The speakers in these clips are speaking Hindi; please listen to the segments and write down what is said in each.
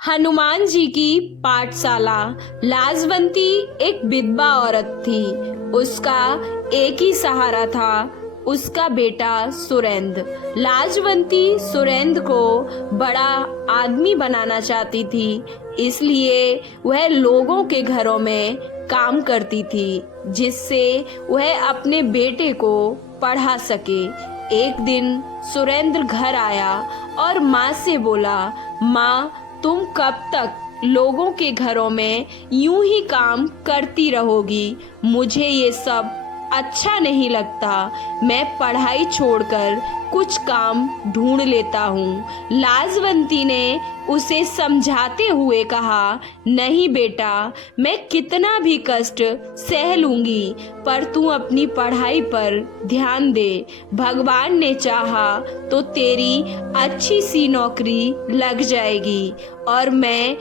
हनुमान जी की पाठशाला। लाजवंती एक विधवा औरत थी। उसका एक ही सहारा था, उसका बेटा सुरेंद्र। लाजवंती सुरेंद्र को बड़ा आदमी बनाना चाहती थी, इसलिए वह लोगों के घरों में काम करती थी, जिससे वह अपने बेटे को पढ़ा सके। एक दिन सुरेंद्र घर आया और माँ से बोला, माँ, तुम कब तक लोगों के घरों में यूं ही काम करती रहोगी? मुझे ये सब अच्छा नहीं लगता। मैं पढ़ाई छोड़कर कुछ काम ढूंढ लेता हूँ। लाजवंती ने उसे समझाते हुए कहा, नहीं बेटा, मैं कितना भी कष्ट सह लूंगी, पर तू अपनी पढ़ाई पर ध्यान दे। भगवान ने चाहा तो तेरी अच्छी सी नौकरी लग जाएगी और मैं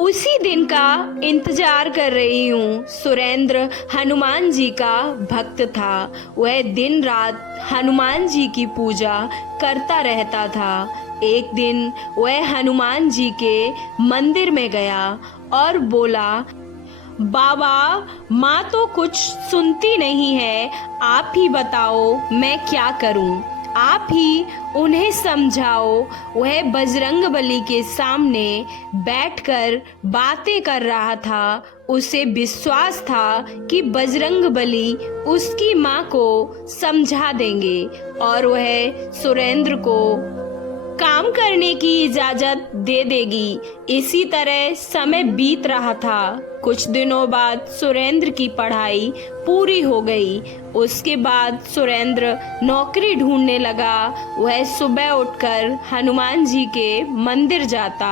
उसी दिन का इंतजार कर रही हूँ। सुरेंद्र हनुमान जी का भक्त था। वह दिन रात हनुमान जी की पूजा करता रहता था। एक दिन वह हनुमान जी के मंदिर में गया और बोला, बाबा, माँ तो कुछ सुनती नहीं है, आप ही बताओ मैं क्या करूँ? आप ही उन्हें समझाओ। वह बजरंगबली के सामने बैठकर बातें कर रहा था। उसे विश्वास था कि बजरंगबली उसकी माँ को समझा देंगे और वह सुरेंद्र को काम करने की इजाजत दे देगी। इसी तरह समय बीत रहा था। कुछ दिनों बाद सुरेंद्र की पढ़ाई पूरी हो गई। उसके बाद सुरेंद्र नौकरी ढूंढने लगा। वह सुबह उठकर हनुमान जी के मंदिर जाता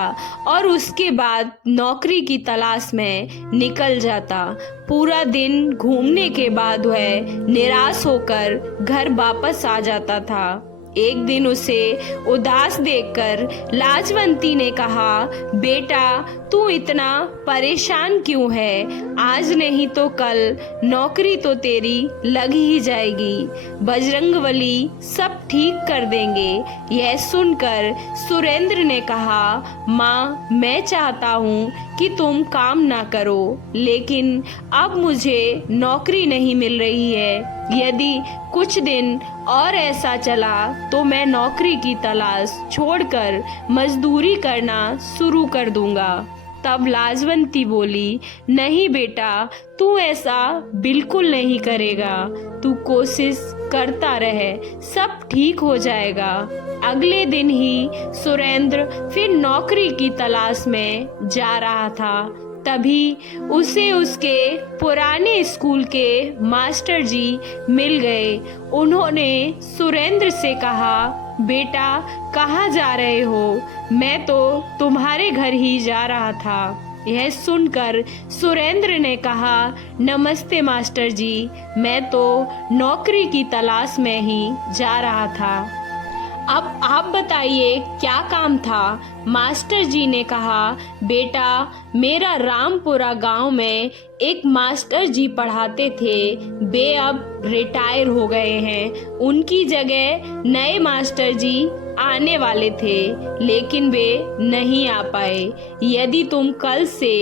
और उसके बाद नौकरी की तलाश में निकल जाता। पूरा दिन घूमने के बाद वह निराश होकर घर वापस आ जाता था। एक दिन उसे उदास देखकर लाजवंती ने कहा, बेटा, तू इतना परेशान क्यों है? आज नहीं तो कल नौकरी तो तेरी लग ही जाएगी। बजरंगबली सब ठीक कर देंगे। यह सुनकर सुरेंद्र ने कहा, माँ, मैं चाहता हूँ कि तुम काम ना करो, लेकिन अब मुझे नौकरी नहीं मिल रही है। यदि कुछ दिन और ऐसा चला तो मैं नौकरी की तलाश छोड़कर मजदूरी करना शुरू कर दूंगा। तब लाजवंती बोली, नहीं बेटा, तू ऐसा बिल्कुल नहीं करेगा। तू कोशिश करता रहे, सब ठीक हो जाएगा। अगले दिन ही सुरेंद्र फिर नौकरी की तलाश में जा रहा था। तभी उसे उसके पुराने स्कूल के मास्टर जी मिल गए। उन्होंने सुरेंद्र से कहा, बेटा, कहाँ जा रहे हो? मैं तो तुम्हारे घर ही जा रहा था। यह सुनकर सुरेंद्र ने कहा, नमस्ते मास्टर जी, मैं तो नौकरी की तलाश में ही जा रहा था। अब आप बताइए क्या काम था? मास्टर जी ने कहा, बेटा, मेरा रामपुरा गांव में एक मास्टर जी पढ़ाते थे। वे अब रिटायर हो गए हैं। उनकी जगह नए मास्टर जी आने वाले थे, लेकिन वे नहीं आ पाए। यदि तुम कल से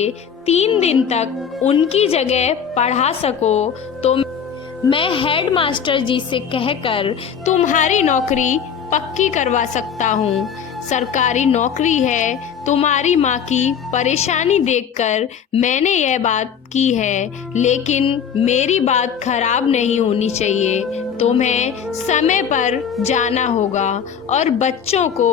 3 दिन तक उनकी जगह पढ़ा सको तो मैं हेड मास्टर जी से कहकर तुम्हारी नौकरी पक्की करवा सकता हूँ। सरकारी नौकरी है। तुम्हारी माँ की परेशानी देखकर मैंने यह बात की है, लेकिन मेरी बात खराब नहीं होनी चाहिए। तुम्हें समय पर जाना होगा और बच्चों को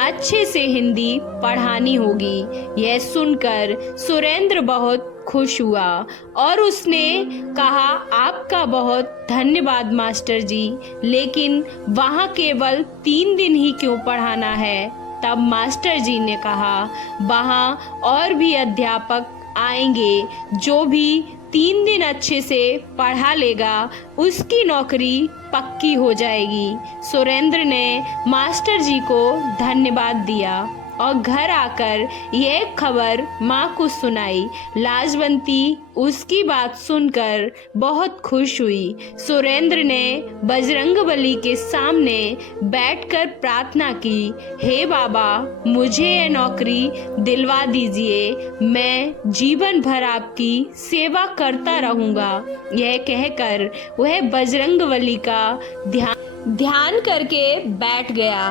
अच्छे से हिंदी पढ़ानी होगी। यह सुनकर सुरेंद्र बहुत खुश हुआ और उसने कहा, आपका बहुत धन्यवाद मास्टर जी, लेकिन वहाँ केवल 3 दिन ही क्यों पढ़ाना है? तब मास्टर जी ने कहा, वहाँ और भी अध्यापक आएंगे। जो भी 3 दिन अच्छे से पढ़ा लेगा उसकी नौकरी पक्की हो जाएगी। सुरेंद्र ने मास्टर जी को धन्यवाद दिया और घर आकर यह खबर माँ को सुनाई। लाजवंती उसकी बात सुनकर बहुत खुश हुई। सुरेंद्र ने बजरंगबली के सामने बैठकर प्रार्थना की, हे बाबा, मुझे यह नौकरी दिलवा दीजिए, मैं जीवन भर आपकी सेवा करता रहूंगा। यह कहकर वह बजरंगबली का ध्यान करके बैठ गया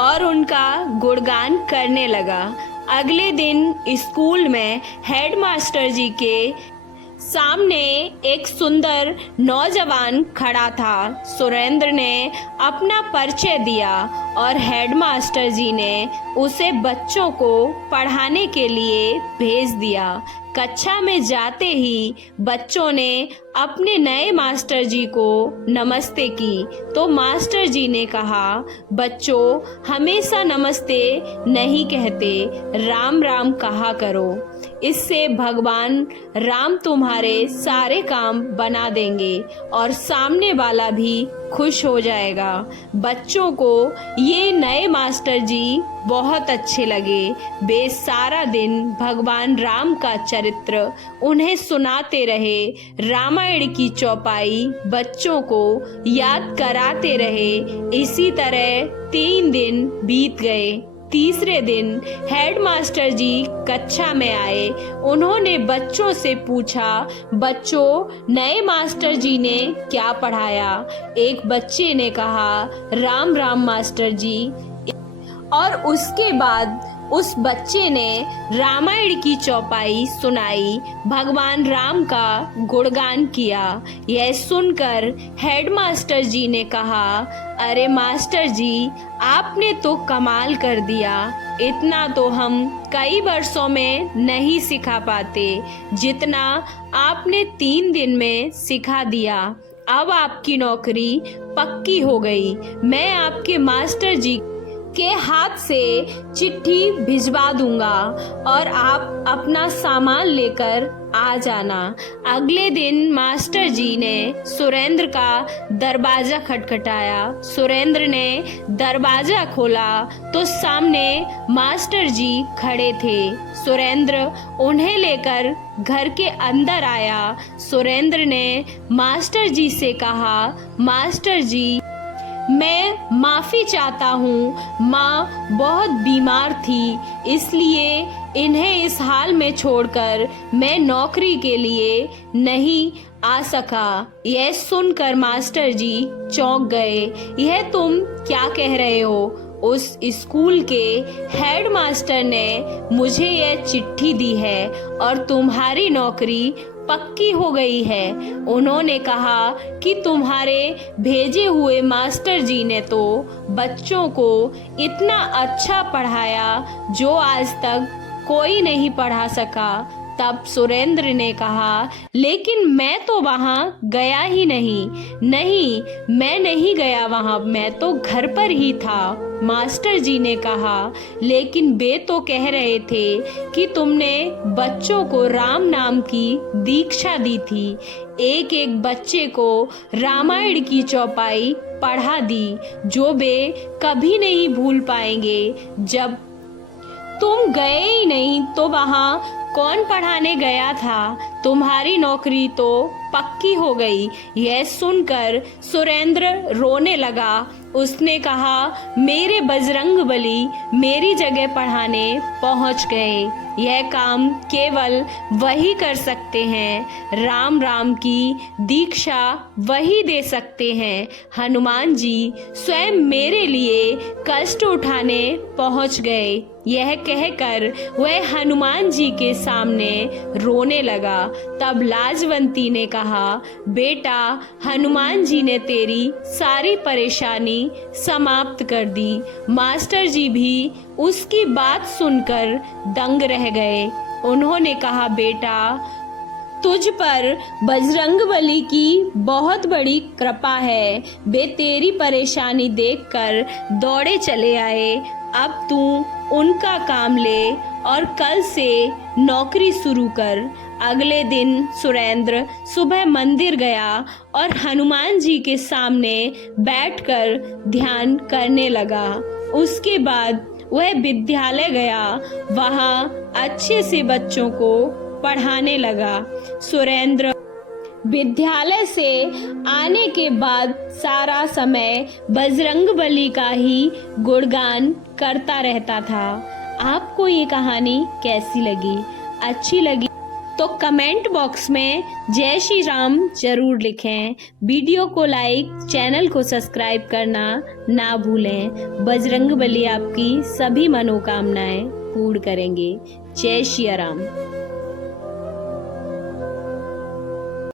और उनका गुणगान करने लगा। अगले दिन स्कूल में हेडमास्टर जी के सामने एक सुंदर नौजवान खड़ा था। सुरेंद्र ने अपना परिचय दिया और हेडमास्टर जी ने उसे बच्चों को पढ़ाने के लिए भेज दिया। कक्षा में जाते ही बच्चों ने अपने नए मास्टर जी को नमस्ते की तो मास्टर जी ने कहा, बच्चों, हमेशा नमस्ते नहीं कहते, राम राम कहा करो। इससे भगवान राम तुम्हारे सारे काम बना देंगे और सामने वाला भी खुश हो जाएगा। बच्चों को ये नए मास्टर जी बहुत अच्छे लगे। वे सारा दिन भगवान राम का चरित्र उन्हें सुनाते रहे। रामायण की चौपाई बच्चों को याद कराते रहे। इसी तरह 3 दिन बीत गए। तीसरे दिन हेडमास्टर जी कक्षा में आए। उन्होंने बच्चों से पूछा, बच्चों, नए मास्टर जी ने क्या पढ़ाया? एक बच्चे ने कहा, राम राम मास्टर जी। और उसके बाद उस बच्चे ने रामायण की चौपाई सुनाई, भगवान राम का गुणगान किया। यह सुनकर हेडमास्टर जी ने कहा, अरे मास्टर जी, आपने तो कमाल कर दिया। इतना तो हम कई वर्षों में नहीं सिखा पाते जितना आपने 3 दिन में सिखा दिया। अब आपकी नौकरी पक्की हो गई। मैं आपके मास्टर जी के हाथ से चिट्ठी भिजवा दूंगा और आप अपना सामान लेकर आ जाना। अगले दिन मास्टर जी ने सुरेंद्र का दरवाजा खटखटाया। सुरेंद्र ने दरवाजा खोला तो सामने मास्टर जी खड़े थे। सुरेंद्र उन्हें लेकर घर के अंदर आया। सुरेंद्र ने मास्टर जी से कहा, मास्टर जी, मैं माफ़ी चाहता हूँ। माँ बहुत बीमार थी, इसलिए इन्हें इस हाल में छोड़कर मैं नौकरी के लिए नहीं आ सका। यह सुनकर मास्टर जी चौंक गए। यह तुम क्या कह रहे हो? उस स्कूल के हेडमास्टर ने मुझे यह चिट्ठी दी है और तुम्हारी नौकरी पक्की हो गई है। उन्होंने कहा कि तुम्हारे भेजे हुए मास्टर जी ने तो बच्चों को इतना अच्छा पढ़ाया जो आज तक कोई नहीं पढ़ा सका। तब सुरेंद्र ने कहा, लेकिन मैं तो वहाँ गया ही नहीं। नहीं, मैं नहीं गया वहाँ, मैं तो घर पर ही था। मास्टर जी ने कहा, लेकिन वे तो कह रहे थे कि तुमने बच्चों को राम नाम की दीक्षा दी थी। एक एक बच्चे को रामायण की चौपाई पढ़ा दी जो वे कभी नहीं भूल पाएंगे। जब तुम गए ही नहीं तो वहाँ कौन पढ़ाने गया था? तुम्हारी नौकरी तो पक्की हो गई। यह सुनकर सुरेंद्र रोने लगा। उसने कहा, मेरे बजरंगबली मेरी जगह पढ़ाने पहुंच गए। यह काम केवल वही कर सकते हैं। राम राम की दीक्षा वही दे सकते हैं। हनुमान जी स्वयं मेरे लिए कष्ट उठाने पहुंच गए। यह कहकर वह हनुमान जी के सामने रोने लगा। तब लाजवंती ने कहा, बेटा, हनुमान जी ने तेरी सारी परेशानी समाप्त कर दी। मास्टर जी भी उसकी बात सुनकर दंग रह गए। उन्होंने कहा, बेटा, तुझ पर बजरंगबली की बहुत बड़ी कृपा है। वे तेरी परेशानी देखकर दौड़े चले आए। अब तू उनका काम ले और कल से नौकरी शुरू कर। अगले दिन सुरेंद्र सुबह मंदिर गया और हनुमान जी के सामने बैठकर ध्यान करने लगा। उसके बाद वह विद्यालय गया, वहाँ अच्छे से बच्चों को पढ़ाने लगा। सुरेंद्र विद्यालय से आने के बाद सारा समय बजरंगबली का ही गुणगान करता रहता था। आपको ये कहानी कैसी लगी? अच्छी लगी तो कमेंट बॉक्स में जय श्री राम जरूर लिखें। वीडियो को लाइक, चैनल को सब्सक्राइब करना ना भूलें। बजरंगबली आपकी सभी मनोकामनाएं पूर्ण करेंगे। जय श्री राम।